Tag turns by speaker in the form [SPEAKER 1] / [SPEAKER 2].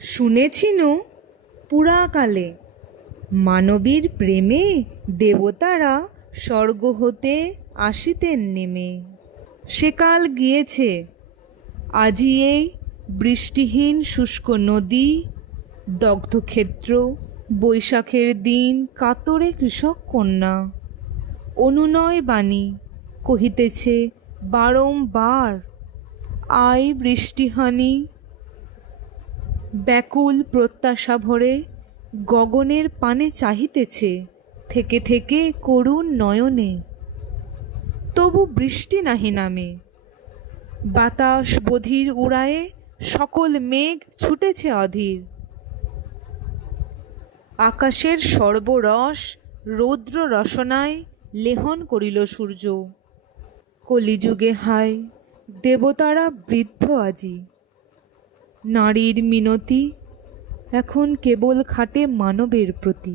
[SPEAKER 1] শুনেছিনু পুরাকালে। মানবীর প্রেমে দেবতারা স্বর্গ হতে আসিতেন নেমে। সেকাল গিয়েছে। আজি এই বৃষ্টিহীন শুষ্ক নদী, দগ্ধক্ষেত্র, বৈশাখের দিন, কাতরে কৃষক কন্যা। অনুনয় বাণী কহিতেছে, বারংবার, আয় বৃষ্টিহানি ব্যাকুল প্রত্যাশা ভরে গগনের পানে চাহিতেছে, থেকে থেকে করুণ নয়নে। তবু বৃষ্টি নাহি নামে। বাতাস বধির উড়ায়ে সকল মেঘ ছুটেছে অধীর। আকাশের সর্বরস রৌদ্র রসনায় লেহন করিল সূর্য। কলিযুগে হায়, দেবতারা বৃদ্ধ আজি। নারীর মিনতি এখন কেবল খাটে মানবের প্রতি।